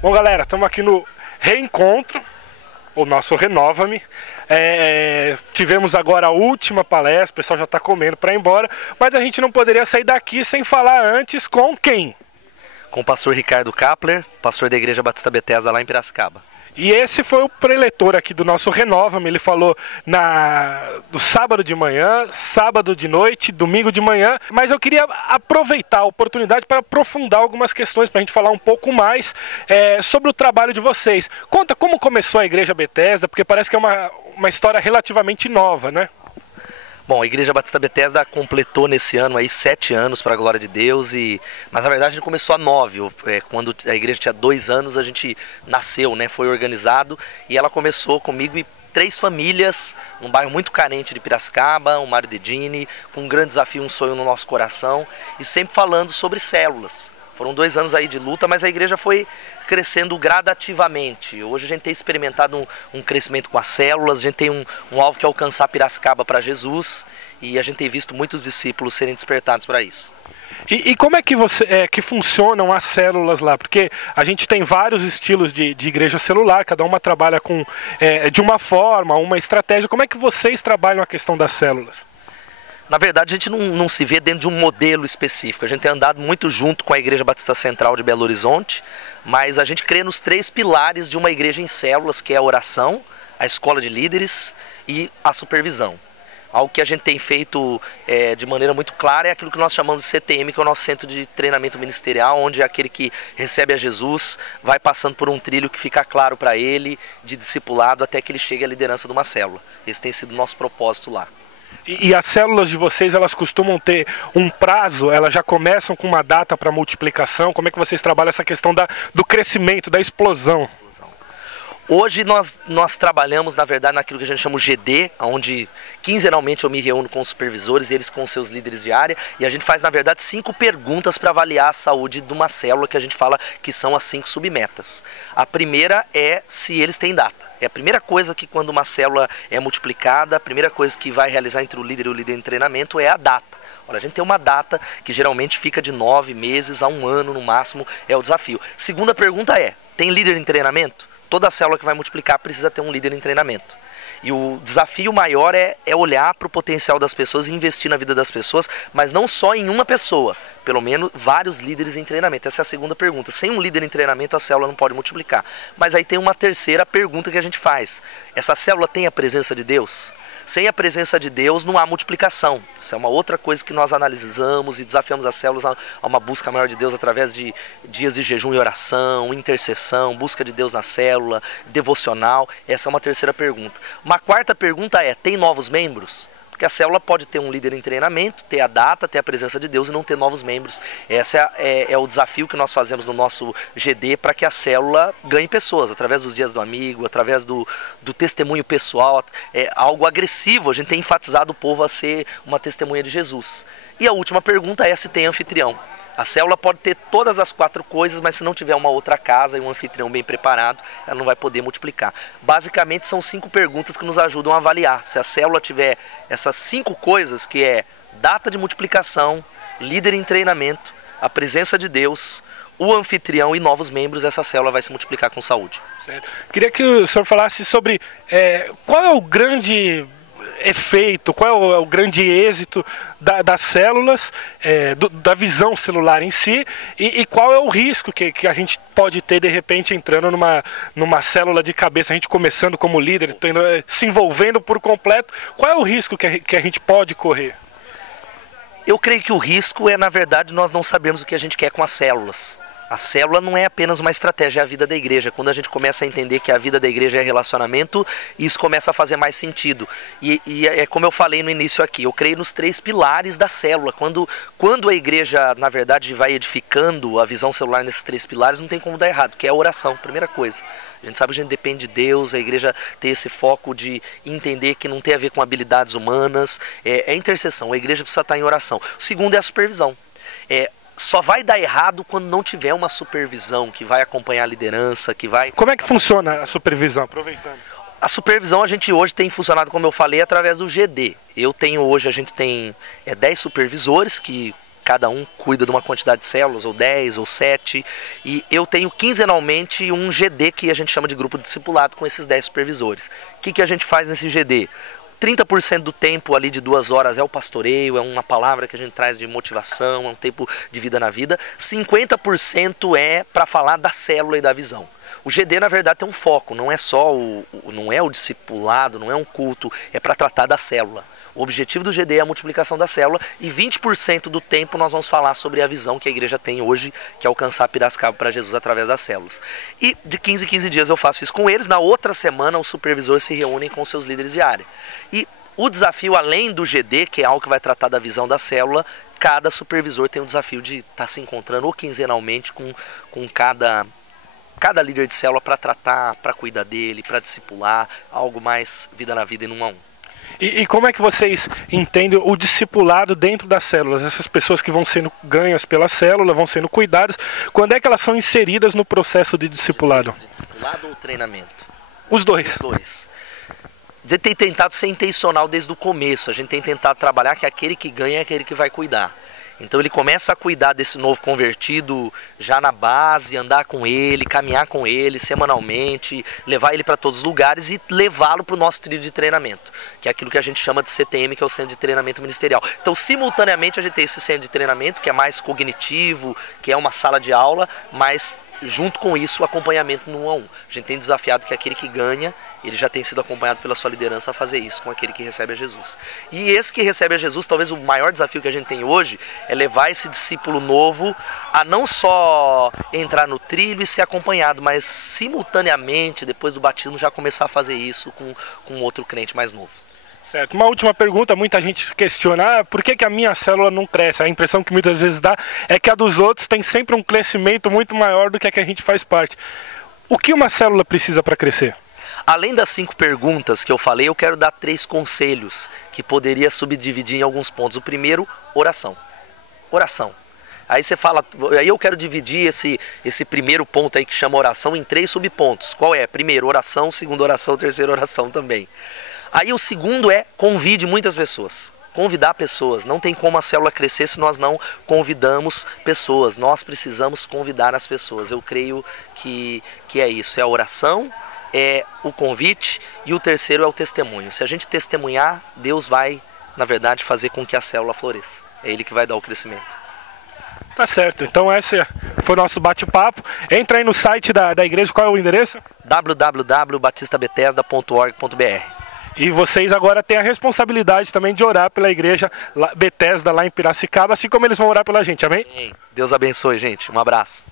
Bom, galera, estamos aqui no Reencontro, o nosso Renova-me. Tivemos agora a última palestra, o pessoal já está comendo para ir embora, mas a gente não poderia sair daqui sem falar antes com quem? Com o pastor Ricardo Kapler, pastor da Igreja Batista Bethesda lá em Piracicaba. E esse foi o preletor aqui do nosso Renova-me. Ele falou no sábado de manhã, sábado de noite, domingo de manhã. Mas eu queria aproveitar a oportunidade para aprofundar algumas questões, para a gente falar um pouco mais sobre o trabalho de vocês. Conta como começou a Igreja Bethesda, porque parece que é uma história relativamente nova, né? Bom, a Igreja Batista Bethesda completou nesse ano aí 7 anos para a glória de Deus, mas na verdade a gente começou há 9. Quando a igreja tinha 2 anos a gente nasceu, né? Foi organizado e ela começou comigo e 3 famílias, num bairro muito carente de Piracicaba, o Mário Dedini, com um grande desafio, um sonho no nosso coração e sempre falando sobre células. Foram 2 anos aí de luta, mas a igreja foi crescendo gradativamente. Hoje a gente tem experimentado um crescimento com as células, a gente tem um alvo que é alcançar Piracicaba para Jesus e a gente tem visto muitos discípulos serem despertados para isso. E como é que funcionam as células lá? Porque a gente tem vários estilos de igreja celular, cada uma trabalha de uma forma, uma estratégia. Como é que vocês trabalham a questão das células? Na verdade, a gente não se vê dentro de um modelo específico. A gente tem andado muito junto com a Igreja Batista Central de Belo Horizonte, mas a gente crê nos 3 pilares de uma igreja em células, que é a oração, a escola de líderes e a supervisão. Algo que a gente tem feito de maneira muito clara é aquilo que nós chamamos de CTM, que é o nosso Centro de Treinamento Ministerial, onde aquele que recebe a Jesus vai passando por um trilho que fica claro para ele, de discipulado, até que ele chegue à liderança de uma célula. Esse tem sido o nosso propósito lá. E as células de vocês, elas costumam ter um prazo? Elas já começam com uma data para multiplicação? Como é que vocês trabalham essa questão do crescimento, da explosão? Hoje nós trabalhamos, na verdade, naquilo que a gente chama de GD, onde quinzenalmente eu me reúno com os supervisores, eles com seus líderes de área, e a gente faz, na verdade, 5 perguntas para avaliar a saúde de uma célula, que a gente fala que são as 5 submetas. A primeira é se eles têm data. É a primeira coisa que, quando uma célula é multiplicada, a primeira coisa que vai realizar entre o líder e o líder em treinamento é a data. Olha, a gente tem uma data que geralmente fica de 9 meses a 1 ano no máximo, é o desafio. Segunda pergunta é, tem líder em treinamento? Toda célula que vai multiplicar precisa ter um líder em treinamento. E o desafio maior é olhar para o potencial das pessoas e investir na vida das pessoas, mas não só em uma pessoa, pelo menos vários líderes em treinamento. Essa é a segunda pergunta. Sem um líder em treinamento, a célula não pode multiplicar. Mas aí tem uma terceira pergunta que a gente faz. Essa célula tem a presença de Deus? Sem a presença de Deus não há multiplicação. Isso é uma outra coisa que nós analisamos e desafiamos as células a uma busca maior de Deus através de dias de jejum e oração, intercessão, busca de Deus na célula, devocional. Essa é uma terceira pergunta. Uma quarta pergunta é, tem novos membros? Porque a célula pode ter um líder em treinamento, ter a data, ter a presença de Deus e não ter novos membros. Esse é o desafio que nós fazemos no nosso GD para que a célula ganhe pessoas, através dos dias do amigo, através do testemunho pessoal. É algo agressivo, a gente tem enfatizado o povo a ser uma testemunha de Jesus. E a última pergunta é se tem anfitrião. A célula pode ter todas as 4 coisas, mas se não tiver uma outra casa e um anfitrião bem preparado, ela não vai poder multiplicar. Basicamente são 5 perguntas que nos ajudam a avaliar. Se a célula tiver essas 5 coisas, que é data de multiplicação, líder em treinamento, a presença de Deus, o anfitrião e novos membros, essa célula vai se multiplicar com saúde. Certo. Queria que o senhor falasse sobre qual é o grande efeito, qual é o grande êxito das células, da visão celular em si, e qual é o risco que a gente pode ter de repente entrando numa célula de cabeça, a gente começando como líder, se envolvendo por completo. Qual é o risco que a gente pode correr? Eu creio que o risco é, na verdade, nós não sabemos o que a gente quer com as células. A célula não é apenas uma estratégia, é a vida da igreja. Quando a gente começa a entender que a vida da igreja é relacionamento, isso começa a fazer mais sentido. E é como eu falei no início aqui, eu creio nos 3 pilares da célula. Quando a igreja, na verdade, vai edificando a visão celular nesses 3 pilares, não tem como dar errado, que é a oração, primeira coisa. A gente sabe que a gente depende de Deus, a igreja tem esse foco de entender que não tem a ver com habilidades humanas, é intercessão, a igreja precisa estar em oração. O segundo é a supervisão. Só vai dar errado quando não tiver uma supervisão que vai acompanhar a liderança, que vai... Como é que funciona a supervisão? Aproveitando. A supervisão a gente hoje tem funcionado, como eu falei, através do GD. A gente tem 10 supervisores que cada um cuida de uma quantidade de células, ou 10, ou 7, e eu tenho quinzenalmente um GD que a gente chama de grupo de discipulado com esses 10 supervisores. O que a gente faz nesse GD? 30% do tempo ali de 2 horas é o pastoreio, é uma palavra que a gente traz de motivação, é um tempo de vida na vida. 50% é para falar da célula e da visão. O GD, na verdade, tem um foco, não é só não é o discipulado, não é um culto, é para tratar da célula. O objetivo do GD é a multiplicação da célula e 20% do tempo nós vamos falar sobre a visão que a igreja tem hoje, que é alcançar Piracicaba para Jesus através das células. E de 15 em 15 dias eu faço isso com eles, na outra semana os supervisores se reúnem com seus líderes de área. E o desafio, além do GD, que é algo que vai tratar da visão da célula, cada supervisor tem o desafio de estar se encontrando ou quinzenalmente com cada líder de célula para tratar, para cuidar dele, para discipular, algo mais vida na vida e num a um. E como é que vocês entendem o discipulado dentro das células? Essas pessoas que vão sendo ganhas pela célula, vão sendo cuidadas, quando é que elas são inseridas no processo de discipulado? De discipulado ou treinamento? Os dois. Os dois. A gente tem tentado ser intencional desde o começo, a gente tem tentado trabalhar que aquele que ganha é aquele que vai cuidar. Então ele começa a cuidar desse novo convertido já na base, andar com ele, caminhar com ele semanalmente, levar ele para todos os lugares e levá-lo para o nosso trilho de treinamento, que é aquilo que a gente chama de CTM, que é o Centro de Treinamento Ministerial. Então, simultaneamente, a gente tem esse centro de treinamento, que é mais cognitivo, que é uma sala de aula, mas junto com isso, o acompanhamento no 1 a 1. A gente tem desafiado que aquele que ganha, ele já tem sido acompanhado pela sua liderança a fazer isso com aquele que recebe a Jesus. E esse que recebe a Jesus, talvez o maior desafio que a gente tem hoje, é levar esse discípulo novo a não só entrar no trilho e ser acompanhado, mas simultaneamente, depois do batismo, já começar a fazer isso com outro crente mais novo. Certo. Uma última pergunta, muita gente se questiona, por que a minha célula não cresce? A impressão que muitas vezes dá é que a dos outros tem sempre um crescimento muito maior do que a que a gente faz parte. O que uma célula precisa para crescer? Além das 5 perguntas que eu falei, eu quero dar 3 conselhos que poderia subdividir em alguns pontos. O primeiro, oração. Oração. Aí você fala, aí eu quero dividir esse primeiro ponto aí que chama oração em 3 subpontos. Qual é? Primeiro, oração, segundo, oração, terceiro, oração também. Aí o segundo é, convide muitas pessoas. Convidar pessoas. Não tem como a célula crescer se nós não convidamos pessoas. Nós precisamos convidar as pessoas. Eu creio que é isso. É a oração, é o convite e o terceiro é o testemunho. Se a gente testemunhar, Deus vai, na verdade, fazer com que a célula floresça. É Ele que vai dar o crescimento. Tá certo. Então esse foi o nosso bate-papo. Entra aí no site da igreja. Qual é o endereço? www.batistabethesda.org.br. E vocês agora têm a responsabilidade também de orar pela igreja Bethesda lá em Piracicaba, assim como eles vão orar pela gente, amém? Deus abençoe, gente. Um abraço.